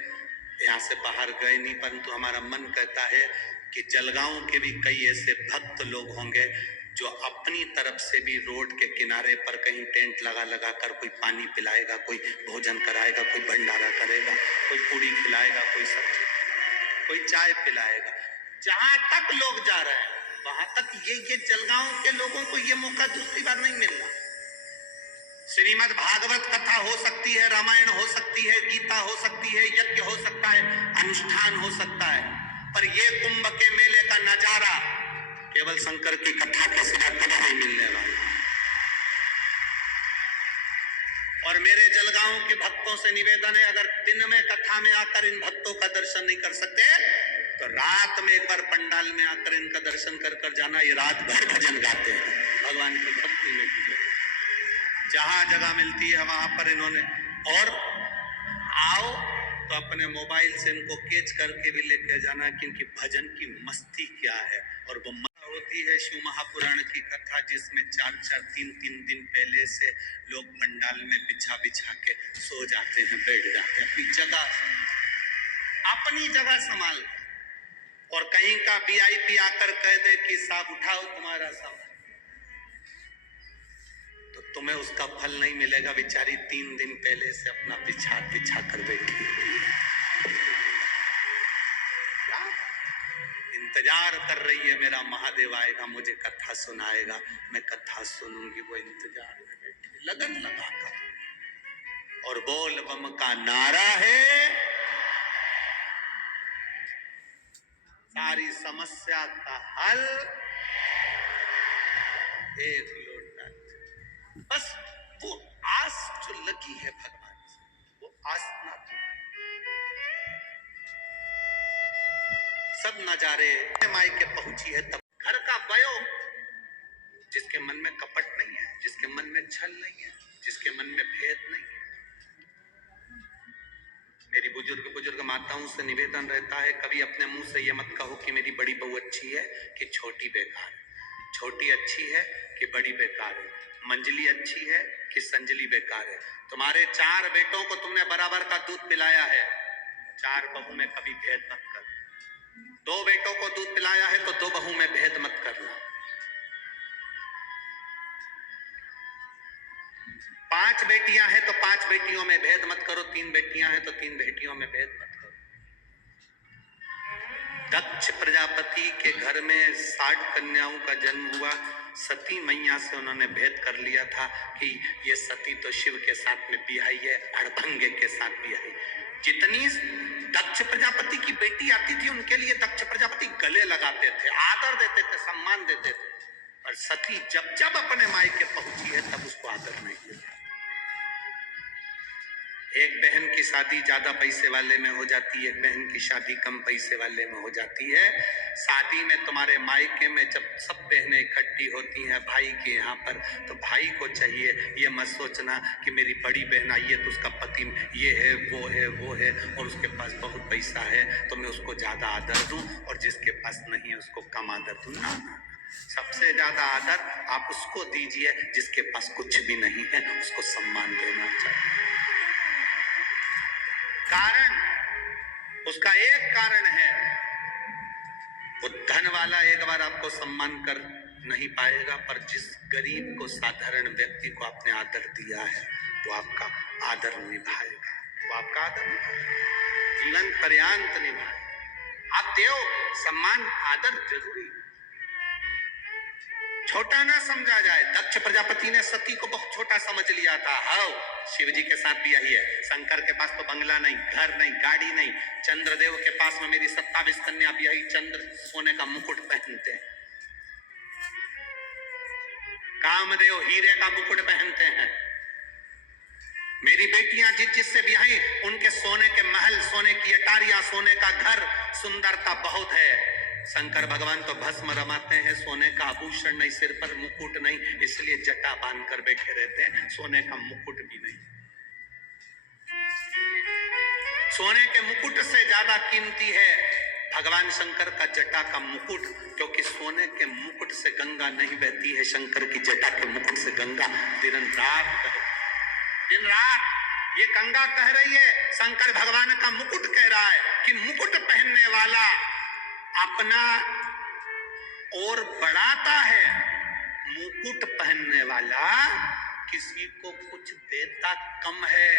यहाँ से बाहर गए नहीं, परंतु हमारा मन कहता है कि जलगांव के भी कई ऐसे भक्त लोग होंगे जो अपनी तरफ से भी रोड के किनारे पर कहीं टेंट लगा लगा कर कोई पानी पिलाएगा, कोई भोजन कराएगा, कोई भंडारा करेगा, कोई पूड़ी खिलाएगा, कोई सब्जी, कोई चाय पिलाएगा। जहां तक लोग जा रहे हैं वहां तक ये जलगांव के लोगों को ये मौका दूसरी बार नहीं मिलना। श्रीमद् भागवत कथा हो सकती है, रामायण हो सकती है, गीता हो सकती है, यज्ञ हो सकता है, अनुष्ठान हो सकता है, पर ये कुंभ के मेले का नजारा केवल शंकर की कथा के सिवा कभी नहीं मिलने वाला। और मेरे जलगांव के भक्तों से निवेदन है, अगर दिन में कथा में आकर इन भक्तों का दर्शन नहीं कर सकते तो रात में एक बार पंडाल में आकर इनका दर्शन कर कर जाना। ये रात भर भजन गाते हैं, भगवान की भक्ति में डूबे, जहां जगह मिलती है वहां पर इन्होंने। और आओ तो अपने मोबाइल से इनको कैच करके भी लेके जाना, क्योंकि भजन की मस्ती क्या है। और वो होती है शिव महापुराण की कथा, जिसमें 4-4, 3-3 दिन पहले से लोग पंडाल में बिछा बिछा के सो जाते हैं, बैठ जाते हैं अपनी जगह संभाल। और कहीं का VIP आकर कह दे कि साहब उठाओ तुम्हारा सामान, तो तुम्हें उसका फल नहीं मिलेगा। बेचारी 3 दिन पहले से अपना बिछा कर बैठी हुई है, इंतजार कर रही है, मेरा महादेव आएगा, मुझे कथा सुनाएगा, मैं कथा सुनूंगी। वो इंतजार में बैठी लगन लगाकर। और बोल बम का नारा है, सारी समस्या का हल एक लोटा। बस वो आस जो लगी है भगवान से, वो आस ना सब नजारे माई के पहुंची है। तब घर का बयो जिसके मन में कपट नहीं है, जिसके मन में छल नहीं है, जिसके मन में भेद नहीं है। मेरी बुजुर्ग माताओं से निवेदन रहता है, कभी अपने मुंह से ये मत कहो कि मेरी बड़ी बहू अच्छी है कि छोटी बेकार है, छोटी अच्छी है कि बड़ी बेकार है, मंजली अच्छी है कि संजली बेकार है। तुम्हारे 4 बेटों को तुमने बराबर का दूध पिलाया है, 4 बहू में कभी भेद मत कर। 2 बेटों को दूध पिलाया है तो 2 बहू में भेद मत करना। 5 बेटियां हैं तो 5 बेटियों में भेद मत करो, 3 बेटियां हैं तो 3 बेटियों में भेद मत करो। दक्ष प्रजापति के घर में 60 कन्याओं का जन्म हुआ। सती मैया से उन्होंने भेद कर लिया था कि ये सती तो शिव के साथ में बिहाई है, अड़भंगे के साथ बिहाई। जितनी दक्ष प्रजापति की बेटी आती थी उनके लिए दक्ष प्रजापति गले लगाते थे, आदर देते थे, सम्मान देते थे। और सती जब जब अपने मायके पहुंची है तब उसको आदर नहीं दिया। एक बहन की शादी ज्यादा पैसे वाले में हो जाती है, एक बहन की शादी कम पैसे वाले में हो जाती है। शादी में तुम्हारे मायके में जब सब बहनें इकट्ठी होती हैं भाई के यहाँ पर, तो भाई को चाहिए ये मत सोचना कि मेरी बड़ी बहन आई है तो उसका पति ये है वो है और उसके पास बहुत पैसा है तो मैं उसको ज्यादा आदर दूं, और जिसके पास नहीं है उसको कम आदर दूं। ना, सबसे ज्यादा आदर आप उसको दीजिए जिसके पास कुछ भी नहीं है, उसको सम्मान देना चाहिए। कारण उसका एक कारण है, वो धन वाला एक बार आपको सम्मान कर नहीं पाएगा, पर जिस गरीब को, साधारण व्यक्ति को आपने आदर दिया है वो आपका आदर निभाएगा, वो आपका आदर निभाएगा, जीवन पर्यंत निभाएगा। आप देव सम्मान आदर जरूरी, छोटा ना समझा जाए। दक्ष प्रजापति ने सती को बहुत छोटा समझ लिया था। हाँ, शिव जी के साथ भी यही है। शंकर के पास तो बंगला नहीं, घर नहीं, गाड़ी नहीं। चंद्रदेव के पास में मेरी 27 कन्या भी यही, चंद्र सोने का मुकुट पहनते हैं। कामदेव हीरे का मुकुट पहनते हैं। मेरी बेटियां जिससे ब्याही उनके सोने के महल, सोने की अटारियां, सोने का घर, सुंदरता बहुत है। शंकर भगवान तो भस्म रमाते हैं, सोने का आभूषण नहीं, सिर पर मुकुट नहीं, इसलिए जटा बांध कर बैठे रहते हैं, सोने का मुकुट भी नहीं। सोने के मुकुट से ज्यादा कीमती है भगवान शंकर का जटा का मुकुट, क्योंकि सोने के मुकुट से गंगा नहीं बहती है, शंकर की जटा के मुकुट से गंगा दिन रात बहती, दिन रात ये गंगा कह रही है। शंकर भगवान का मुकुट कह रहा है कि मुकुट पहनने वाला अपना और बढ़ाता है, मुकुट पहनने वाला किसी को कुछ देता कम है।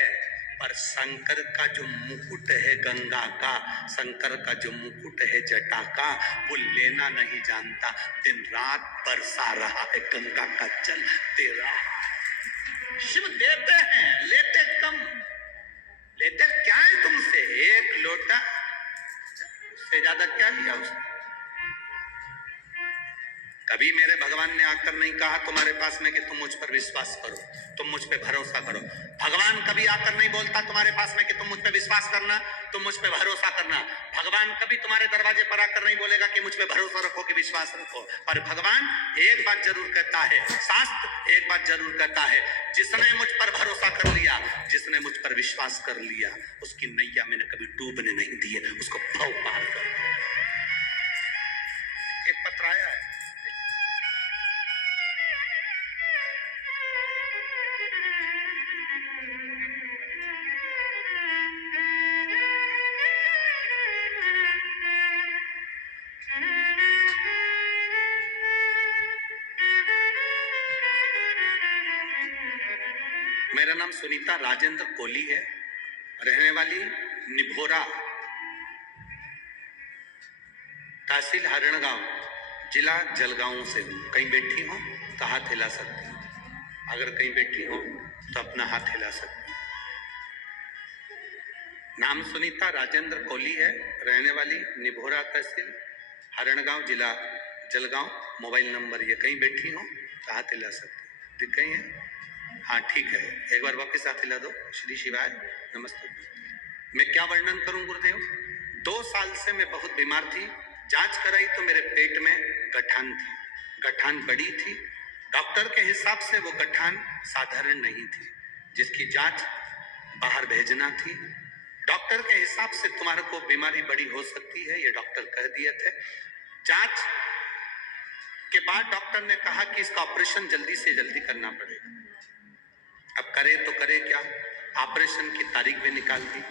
पर शंकर का जो मुकुट है गंगा का, शंकर का जो मुकुट है जटा का, वो लेना नहीं जानता, दिन रात बरसा रहा है, गंगा का जल दे रहा है। शिव देते हैं, लेते कम, लेते क्या है तुमसे? एक लोटा, उससे ज्यादा क्या लिया उसने? कभी मेरे भगवान ने आकर नहीं कहा तुम्हारे पास में कि तुम मुझ पर विश्वास करो, तुम मुझ पे भरोसा करो। भगवान कभी आकर नहीं बोलता तुम्हारे पास में कि तुम मुझ पे विश्वास करना, तुम मुझ पे भरोसा करना। भगवान कभी तुम्हारे दरवाजे पर आकर नहीं बोलेगा कि मुझ पे भरोसा रखो, कि विश्वास रखो। पर भगवान एक बात जरूर कहता है, शास्त्र एक बात जरूर कहता है, जिसने मुझ पर भरोसा कर लिया, जिसने मुझ पर विश्वास कर लिया, उसकी नैया मैंने कभी डूबने नहीं दी है, उसको भव पार कर दिया। एक पत्र आया है, मेरा नाम सुनीता राजेंद्र कोहली है, रहने वाली निभोरा, तहसील हरणगांव, जिला जलगांव से हूँ। कहीं बैठी हो तो हाथ हिला सकती हूँ, अगर कहीं बैठी हो तो अपना हाथ हिला सकती हूँ। नाम सुनीता राजेंद्र कोहली है, रहने वाली निभोरा, तहसील हरणगांव, जिला जलगांव। मोबाइल नंबर ये, कहीं बैठी हो तो हाथ हिला सकती हूँ। दिख गई है? हाँ ठीक है, एक बार वापस हाथ हिला दो। श्री शिवाय, नमस्ते। मैं क्या वर्णन करूं गुरुदेव? 2 साल से मैं बहुत बीमार थी। जांच कराई तो मेरे पेट में गठान थी, गठान बड़ी थी। डॉक्टर के हिसाब से वो गठान साधारण नहीं थी। जिसकी जांच बाहर भेजना थी। डॉक्टर के हिसाब से तुम्हारे को बीमारी बड़ी हो सकती है, ये डॉक्टर कह दिए थे। जांच के बाद डॉक्टर ने कहा कि इसका ऑपरेशन जल्दी से जल्दी करना पड़ेगा। अब करे तो करे क्या, ऑपरेशन की तारीख भी निकाल दी।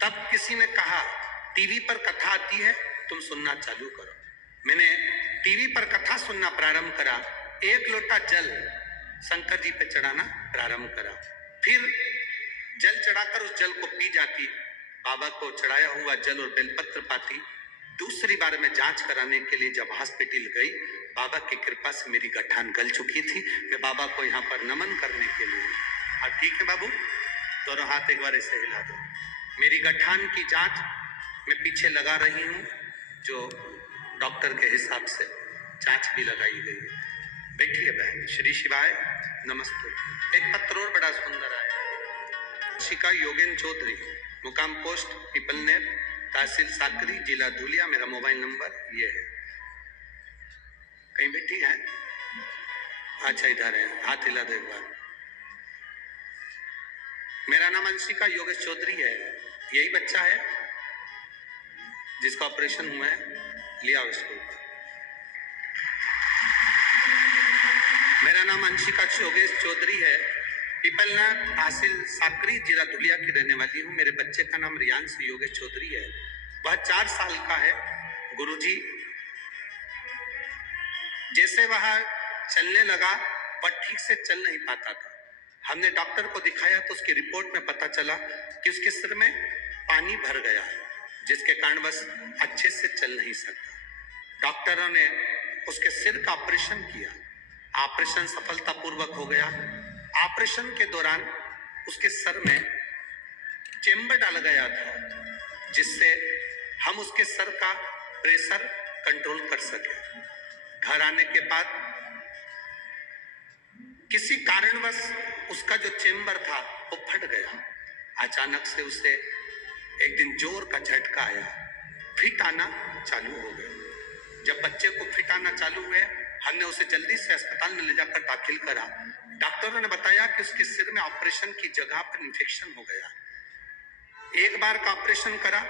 तब किसी ने कहा टीवी पर कथा आती है, तुम सुनना चालू करो। मैंने टीवी पर कथा सुनना प्रारंभ करा। एक लोटा जल शंकर जी पे चढ़ाना प्रारंभ करा, फिर जल चढ़ाकर उस जल को पी जाती, बाबा को चढ़ाया हुआ जल और बेलपत्र पाती। दूसरी बार मैं जांच कराने के लिए जब हॉस्पिटल गई, बाबा की कृपा से मेरी गठान गल चुकी थी। मैं बाबा को यहाँ पर नमन करने के लिए, हाँ ठीक है बाबू, दोनों हाथ एक बार ऐसे हिला दो। मेरी गठान की जांच मैं पीछे लगा रही हूँ, जो डॉक्टर के हिसाब से जांच भी लगाई गई है। बैठिए बहन। श्री शिवाय नमस्ते। एक पत्र और बड़ा सुंदर आया। शिका योगेन चौधरी, मुकाम पोस्ट पीपलनेर, तहसील साकरी, जिला धुलिया। मेरा मोबाइल नंबर ये है। कहीं बैठी है? अच्छा इधर है, हाथ हिला दो एक बार। मेरा नाम अंशिका योगेश चौधरी है। यही बच्चा है जिसका ऑपरेशन हुआ है, लिया उसको। मेरा नाम अंशिका योगेश चौधरी है, पीपलना तहसील साकरी, जिला धुलिया की रहने वाली हूँ। मेरे बच्चे का नाम रियांश योगेश चौधरी है। वह 4 साल का है। गुरुजी जैसे वह चलने लगा, वह ठीक से चल नहीं पाता था। हमने डॉक्टर को दिखाया तो उसकी रिपोर्ट में पता चला कि उसके सिर में पानी भर गया है, जिसके कारण बस अच्छे से चल नहीं सकता। डॉक्टरों ने उसके सिर का ऑपरेशन किया। ऑपरेशन सफलतापूर्वक हो गया। ऑपरेशन के दौरान उसके सर में चेम्बर डाला गया था, जिससे हम उसके सर का प्रेशर कंट्रोल कर सके। घर आने के बाद किसी कारणवश उसका जो चेम्बर था वो फट गया। अचानक से उसे एक दिन जोर का झटका आया, फिट आना चालू हो गया। जब बच्चे को फिट आना चालू हुए, हमने उसे जल्दी से अस्पताल में ले जाकर दाखिल करा। डॉक्टरों ने बताया कि उसके सिर में ऑपरेशन की जगह पर इन्फेक्शन हो गया। एक बार का ऑपरेशन करा,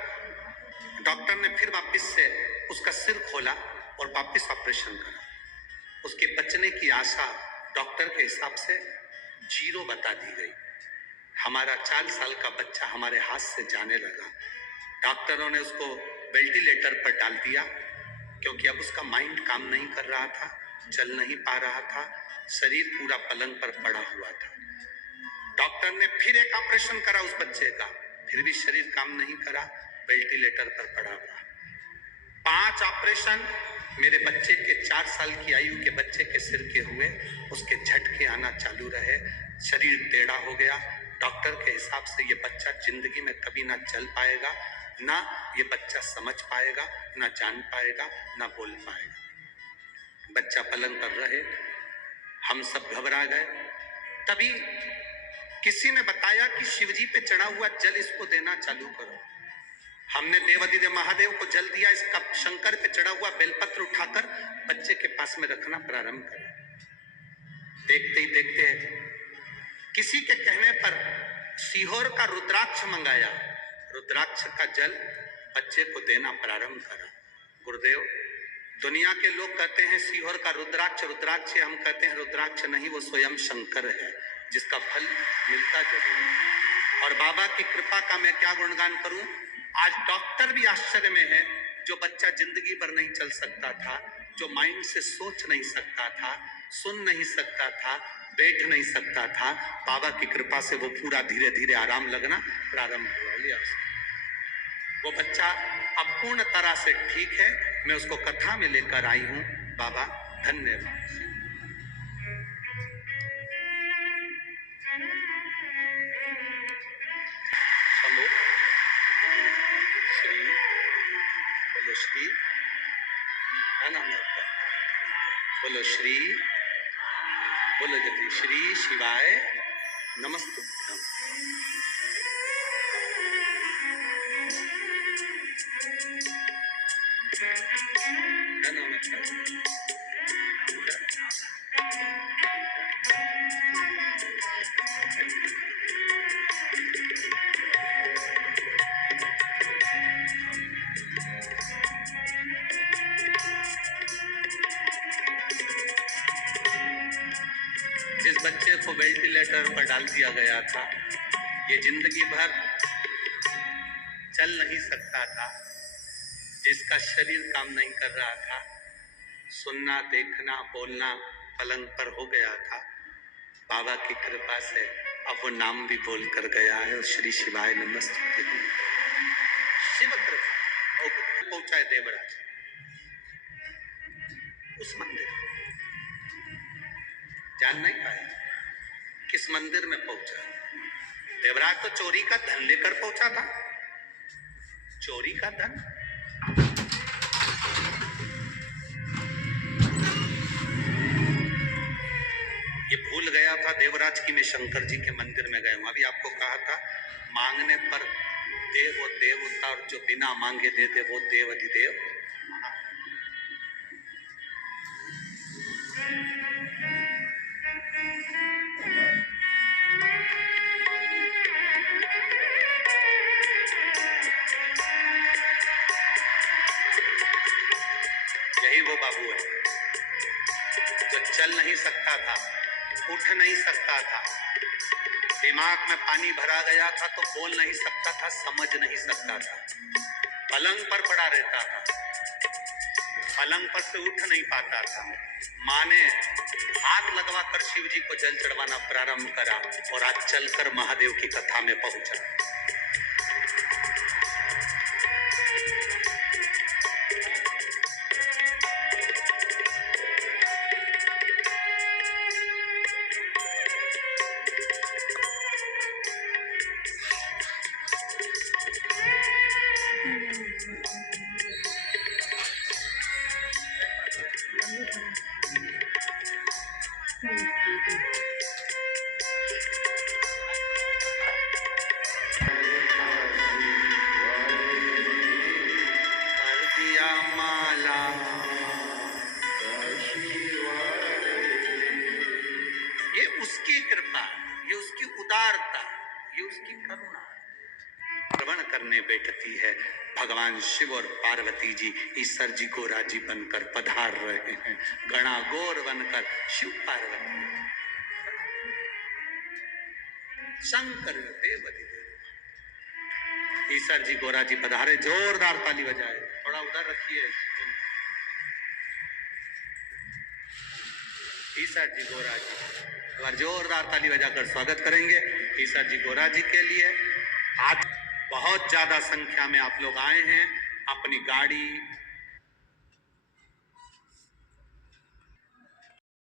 डॉक्टर ने फिर वापस से उसका सिर खोला और वापस ऑपरेशन करा। उसके बचने की आशा डॉक्टर के हिसाब से 0 बता दी गई। हमारा 4 साल का बच्चा हमारे हाथ से जाने लगा। डॉक्टरों ने उसको वेंटिलेटर पर डाल दिया, क्योंकि अब उसका माइंड काम नहीं कर रहा था, चल नहीं पा रहा था, शरीर पूरा पलंग पर पड़ा हुआ था। डॉक्टर ने फिर एक ऑपरेशन करा उस बच्चे का, फिर भी शरीर काम नहीं करा, वेंटिलेटर पर पड़ा रहा। 5 ऑपरेशन मेरे बच्चे के 4 साल की आयु के बच्चे के सिर के हुए। उसके झटके आना चालू रहे, शरीर टेढ़ा हो गया। डॉक्टर के हिसाब से ये बच्चा जिंदगी में कभी ना चल पाएगा, ना ये बच्चा समझ पाएगा, ना जान पाएगा, ना बोल पाएगा। बच्चा पलंग पर रहे। हम सब घबरा गए। तभी किसी ने बताया कि शिवजी पे चढ़ा हुआ जल इसको देना चालू करो। हमने देवाधिदेव महादेव को जल दिया। इसका शंकर पे चढ़ा हुआ बेलपत्र उठाकर बच्चे के पास में रखना प्रारंभ करा। देखते ही देखते किसी के कहने पर सीहोर का रुद्राक्ष मंगाया। रुद्राक्ष का जल बच्चे को देना प्रारंभ करा। गुरुदेव, दुनिया के लोग कहते हैं सीहोर का रुद्राक्ष रुद्राक्ष, हम कहते हैं रुद्राक्ष नहीं, वो स्वयं शंकर है, जिसका फल मिलता जरूर है। और बाबा की कृपा का मैं क्या गुणगान करूं। आज डॉक्टर भी आश्चर्य में है। जो बच्चा जिंदगी भर नहीं चल सकता था, जो माइंड से सोच नहीं सकता था, सुन नहीं सकता था, बैठ नहीं सकता था, बाबा की कृपा से वो पूरा धीरे धीरे आराम लगना प्रारंभ हुआ। लिया वो बच्चा अब पूर्ण तरह से ठीक है। मैं उसको कथा में लेकर आई हूं। बाबा धन्यवाद। श्री बोलो, श्री है ना, बोलो श्री, बोलो जल्दी, श्री शिवाय नमस्तुभ्यम। क्या नाम है? वेंटिलेटर पर डाल दिया गया था। ये जिंदगी भर चल नहीं सकता था, जिसका शरीर काम नहीं कर रहा था, सुनना देखना बोलना पलंग पर हो गया था, बाबा की कृपा से अब वो नाम भी बोल कर गया है और श्री शिवाय नमस्ते। शिव कृपा पहुंचा है देवराज उस मंदिर, जान नहीं पाए किस मंदिर में पहुंचा। देवराज तो चोरी का धन लेकर पहुंचा था, चोरी का धन। ये भूल गया था देवराज की मैं शंकर जी के मंदिर में गया हूं। अभी आपको कहा था मांगने पर दे वो देवता और जो बिना मांगे दे दे वो देव अधिदेव। यही वो बाबू है जो चल नहीं सकता था, उठ नहीं सकता था, दिमाग में पानी भरा गया था तो बोल नहीं सकता था, समझ नहीं सकता था, पलंग पर पड़ा रहता था, पलंग पर से उठ नहीं पाता था। माँ ने हाथ लगवाकर शिव जी को जल चढ़वाना प्रारंभ करा और आज चलकर महादेव की कथा में पहुंचा। ये उसकी कृपा, ये उसकी उदारता, ये उसकी करुणा। श्रवण करने बैठती है भगवान शिव और पार्वती जी ईश्वर जी को राजी बनकर पधार रहे हैं, गणागौर बनकर शिव पार्वती शंकर देव ईश्वर जी गोरा जी पधारे। जोरदार ताली बजाए, थोड़ा उधर रखिए। ईश्वर जी गोरा जी जोरदार ताली बजाकर स्वागत करेंगे ईश्वर जी गोरा जी के लिए। आज बहुत ज्यादा संख्या में आप लोग आए हैं, अपनी गाड़ी